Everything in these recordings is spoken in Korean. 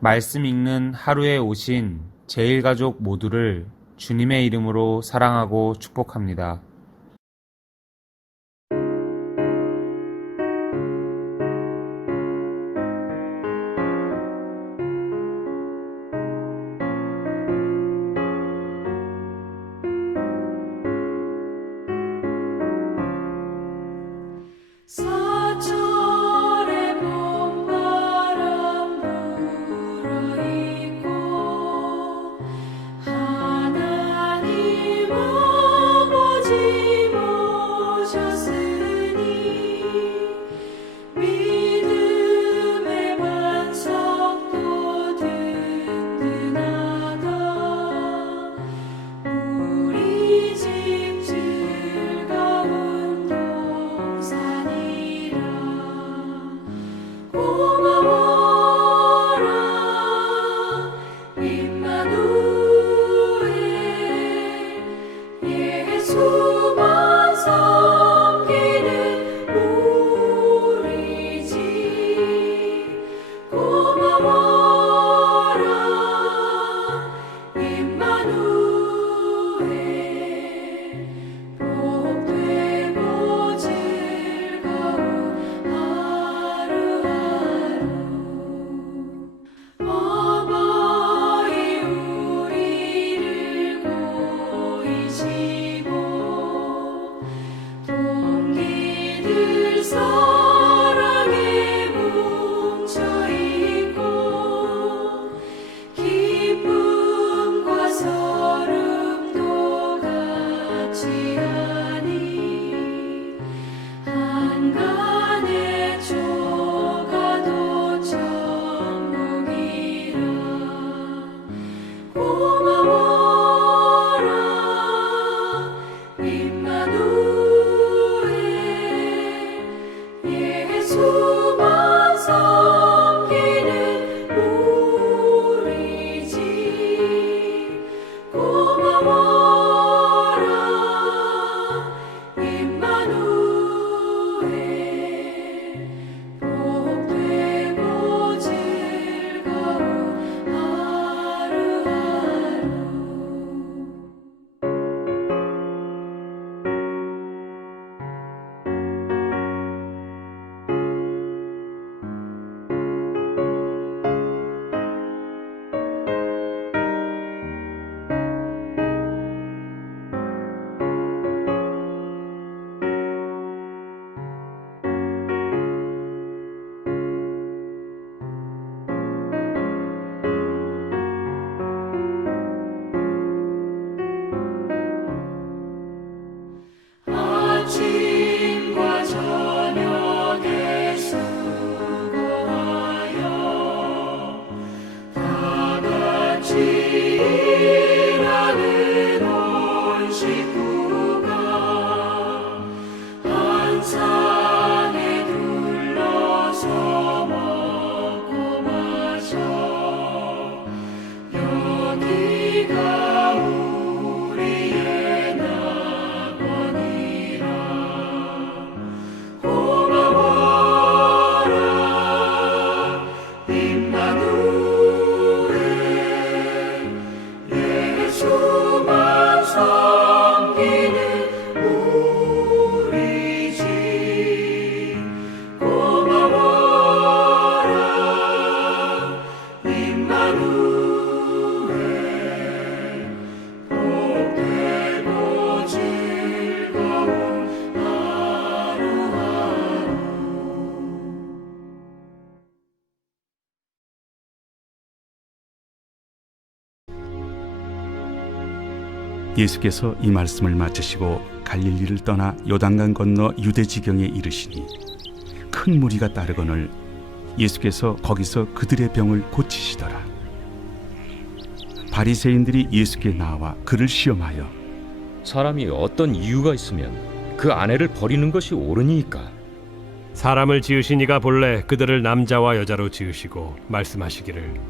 말씀 읽는 하루에 오신 제일가족 모두를 주님의 이름으로 사랑하고 축복합니다. 사철의 봄바람 불어있고 하나님 아버지 모셨으니 믿음의 반석도 든든하다. 우리 집 즐거운 동산이라. 고마워라 임마누엘. 예수만 섬기는 우리 집. 고마워라 임마누엘. 복되고 즐거운 하루하루. 어버이 우리를 보이시고 동기들 사랑에 뭉쳐있고 기쁨과 서름도 같이 하니 한간의 조가도 천국이라. 고마워라 임마누엘. 예수만 섬기는 우리 집. 고마워라 임마누엘. 복되고 즐거운 하루하루. 아침과 저녁에 수고하여 다같이 일하는 온 식구가 한 상에 둘러서 먹고 마셔. 여기가 우리의 낙원이라. 고마워라 임마누엘. 예수만 섬기는 우리 집. 고마워라 임마누엘. 복되고 즐거운 하루하루. 예수께서 이 말씀을 마치시고 갈릴리를 떠나 요단강 건너 유대 지경에 이르시니 큰 무리가 따르거늘 예수께서 거기서 그들의 병을 고치시더라. 바리새인들이 예수께 나와 그를 시험하여 사람이 어떤 이유가 있으면 그 아내를 버리는 것이 옳으니까? 사람을 지으신 이가 본래 그들을 남자와 여자로 지으시고 말씀하시기를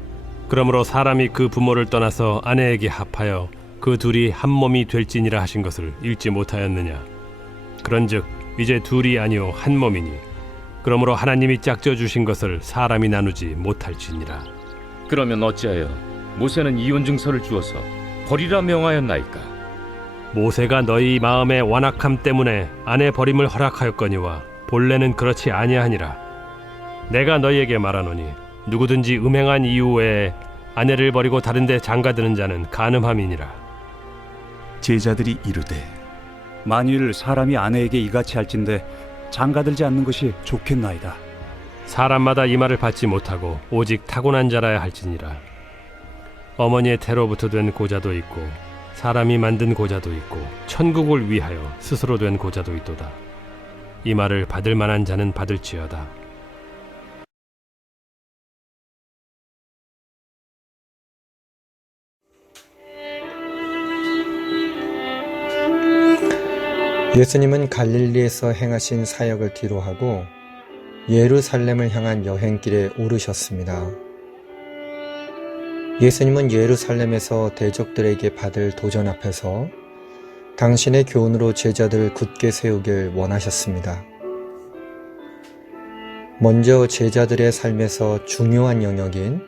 그러므로 사람이 그 부모를 떠나서 아내에게 합하여 그 둘이 한 몸이 될지니라 하신 것을 읽지 못하였느냐. 그런즉 이제 둘이 아니요 한 몸이니 그러므로 하나님이 짝져 주신 것을 사람이 나누지 못할지니라. 그러면 어찌하여 모세는 이혼 증서를 주어서 버리라 명하였나이까? 모세가 너희 마음의 완악함 때문에 아내 버림을 허락하였거니와 본래는 그렇지 아니하니라. 내가 너희에게 말하노니 누구든지 음행한 이유 외에 아내를 버리고 다른 데 장가드는 자는 간음함이니라. 제자들이 이르되 만일 사람이 아내에게 이같이 할진대 장가들지 않는 것이 좋겠나이다. 사람마다 이 말을 받지 못하고 오직 타고난 자라야 할지니라. 어머니의 태로부터 된 고자도 있고 사람이 만든 고자도 있고 천국을 위하여 스스로 된 고자도 있도다. 이 말을 받을 만한 자는 받을지어다. 예수님은 갈릴리에서 행하신 사역을 뒤로하고 예루살렘을 향한 여행길에 오르셨습니다. 예수님은 예루살렘에서 대적들에게 받을 도전 앞에서 당신의 교훈으로 제자들을 굳게 세우길 원하셨습니다. 먼저 제자들의 삶에서 중요한 영역인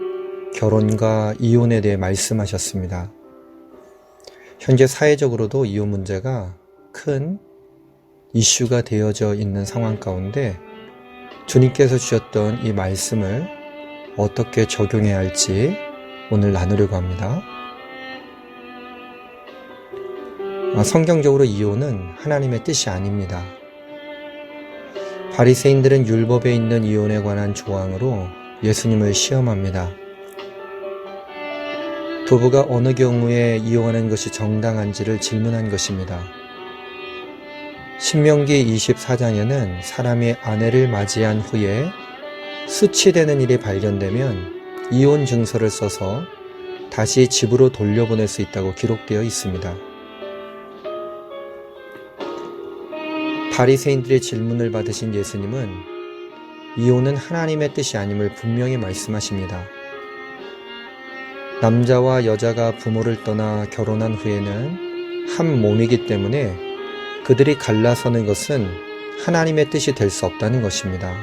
결혼과 이혼에 대해 말씀하셨습니다. 현재 사회적으로도 이혼 문제가 큰 이슈가 되어져 있는 상황 가운데 주님께서 주셨던 이 말씀을 어떻게 적용해야 할지 오늘 나누려고 합니다. 성경적으로 이혼은 하나님의 뜻이 아닙니다. 바리새인들은 율법에 있는 이혼에 관한 조항으로 예수님을 시험합니다. 부부가 어느 경우에 이혼하는 것이 정당한지를 질문한 것입니다. 신명기 24장에는 사람이 아내를 맞이한 후에 수치되는 일이 발견되면 이혼 증서를 써서 다시 집으로 돌려보낼 수 있다고 기록되어 있습니다. 바리새인들의 질문을 받으신 예수님은 이혼은 하나님의 뜻이 아님을 분명히 말씀하십니다. 남자와 여자가 부모를 떠나 결혼한 후에는 한 몸이기 때문에 그들이 갈라서는 것은 하나님의 뜻이 될 수 없다는 것입니다.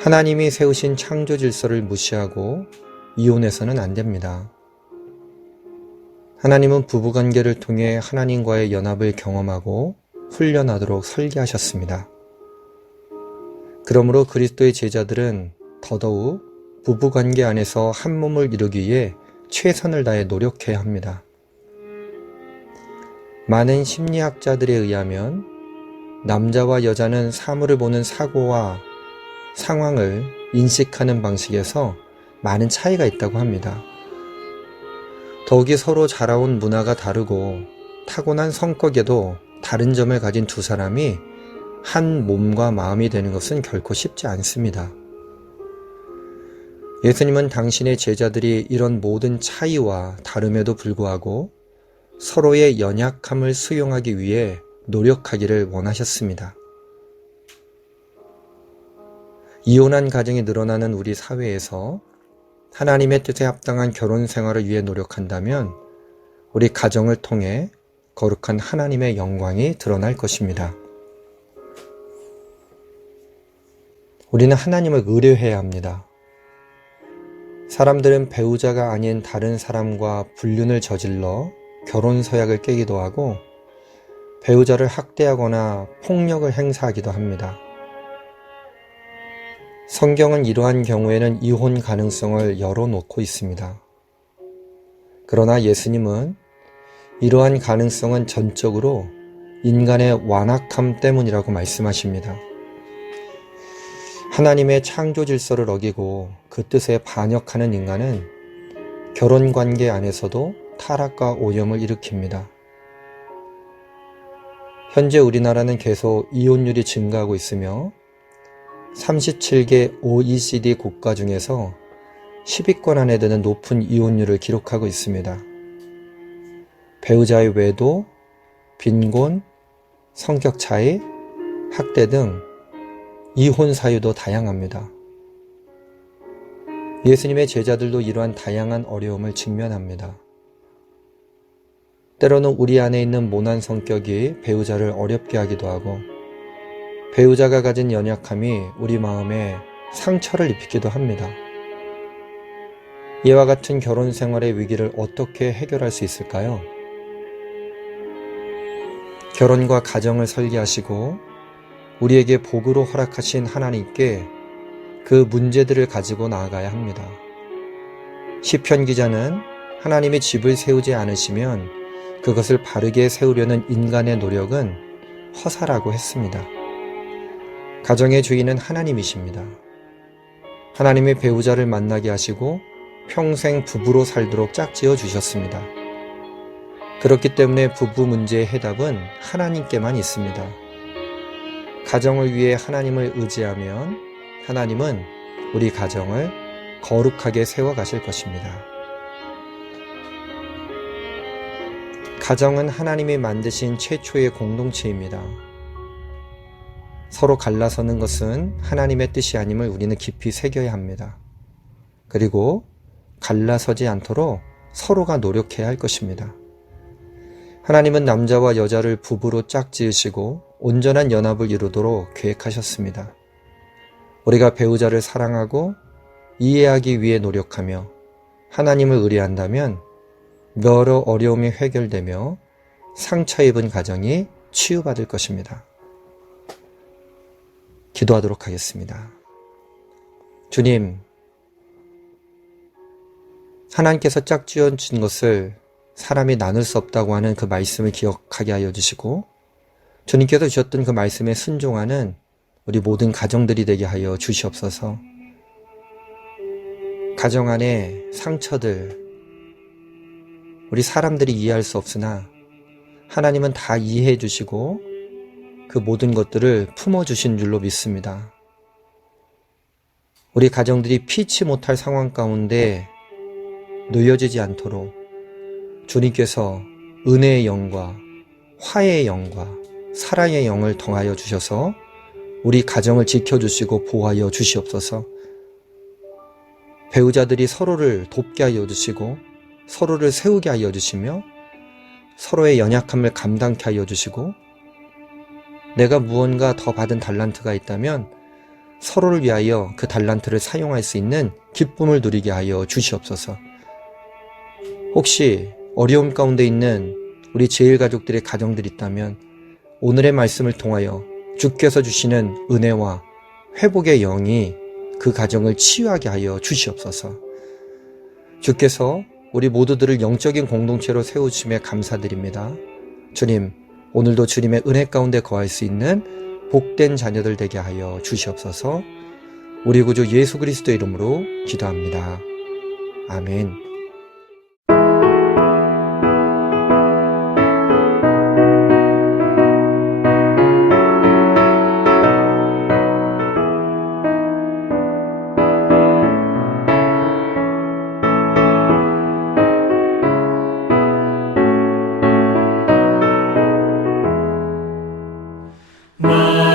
하나님이 세우신 창조 질서를 무시하고 이혼해서는 안 됩니다. 하나님은 부부관계를 통해 하나님과의 연합을 경험하고 훈련하도록 설계하셨습니다. 그러므로 그리스도의 제자들은 더더욱 부부관계 안에서 한 몸을 이루기 위해 최선을 다해 노력해야 합니다. 많은 심리학자들에 의하면 남자와 여자는 사물을 보는 사고와 상황을 인식하는 방식에서 많은 차이가 있다고 합니다. 더욱이 서로 자라온 문화가 다르고 타고난 성격에도 다른 점을 가진 두 사람이 한 몸과 마음이 되는 것은 결코 쉽지 않습니다. 예수님은 당신의 제자들이 이런 모든 차이와 다름에도 불구하고 서로의 연약함을 수용하기 위해 노력하기를 원하셨습니다. 이혼한 가정이 늘어나는 우리 사회에서 하나님의 뜻에 합당한 결혼 생활을 위해 노력한다면 우리 가정을 통해 거룩한 하나님의 영광이 드러날 것입니다. 우리는 하나님을 의뢰해야 합니다. 사람들은 배우자가 아닌 다른 사람과 불륜을 저질러 결혼 서약을 깨기도 하고 배우자를 학대하거나 폭력을 행사하기도 합니다. 성경은 이러한 경우에는 이혼 가능성을 열어놓고 있습니다. 그러나 예수님은 이러한 가능성은 전적으로 인간의 완악함 때문이라고 말씀하십니다. 하나님의 창조 질서를 어기고 그 뜻에 반역하는 인간은 결혼관계 안에서도 타락과 오염을 일으킵니다. 현재 우리나라는 계속 이혼율이 증가하고 있으며 37개 OECD 국가 중에서 10위권 안에 드는 높은 이혼율을 기록하고 있습니다. 배우자의 외도, 빈곤, 성격 차이, 학대 등 이혼 사유도 다양합니다. 예수님의 제자들도 이러한 다양한 어려움을 직면합니다. 때로는 우리 안에 있는 모난 성격이 배우자를 어렵게 하기도 하고 배우자가 가진 연약함이 우리 마음에 상처를 입히기도 합니다. 이와 같은 결혼 생활의 위기를 어떻게 해결할 수 있을까요? 결혼과 가정을 설계하시고 우리에게 복으로 허락하신 하나님께 그 문제들을 가지고 나아가야 합니다. 시편 기자는 하나님이 집을 세우지 않으시면 그것을 바르게 세우려는 인간의 노력은 허사라고 했습니다. 가정의 주인은 하나님이십니다. 하나님의 배우자를 만나게 하시고 평생 부부로 살도록 짝지어 주셨습니다. 그렇기 때문에 부부 문제의 해답은 하나님께만 있습니다. 가정을 위해 하나님을 의지하면 하나님은 우리 가정을 거룩하게 세워가실 것입니다. 가정은 하나님이 만드신 최초의 공동체입니다. 서로 갈라서는 것은 하나님의 뜻이 아님을 우리는 깊이 새겨야 합니다. 그리고 갈라서지 않도록 서로가 노력해야 할 것입니다. 하나님은 남자와 여자를 부부로 짝지으시고 온전한 연합을 이루도록 계획하셨습니다. 우리가 배우자를 사랑하고 이해하기 위해 노력하며 하나님을 의뢰한다면 여러 어려움이 해결되며 상처 입은 가정이 치유받을 것입니다. 기도하도록 하겠습니다. 주님, 하나님께서 짝지어 준 것을 사람이 나눌 수 없다고 하는 그 말씀을 기억하게 하여 주시고 주님께서 주셨던 그 말씀에 순종하는 우리 모든 가정들이 되게 하여 주시옵소서. 가정 안에 상처들, 우리 사람들이 이해할 수 없으나 하나님은 다 이해해 주시고 그 모든 것들을 품어주신 줄로 믿습니다. 우리 가정들이 피치 못할 상황 가운데 놓여지지 않도록 주님께서 은혜의 영과 화해의 영과 사랑의 영을 통하여 주셔서 우리 가정을 지켜주시고 보호하여 주시옵소서. 배우자들이 서로를 돕게 하여 주시고 서로를 세우게 하여 주시며 서로의 연약함을 감당케 하여 주시고 내가 무언가 더 받은 달란트가 있다면 서로를 위하여 그 달란트를 사용할 수 있는 기쁨을 누리게 하여 주시옵소서. 혹시 어려움 가운데 있는 우리 제일가족들의 가정들이 있다면 오늘의 말씀을 통하여 주께서 주시는 은혜와 회복의 영이 그 가정을 치유하게 하여 주시옵소서. 주께서 우리 모두들을 영적인 공동체로 세우심에 감사드립니다. 주님, 오늘도 주님의 은혜 가운데 거할 수 있는 복된 자녀들 되게 하여 주시옵소서. 우리 구주 예수 그리스도 이름으로 기도합니다. 아멘. 나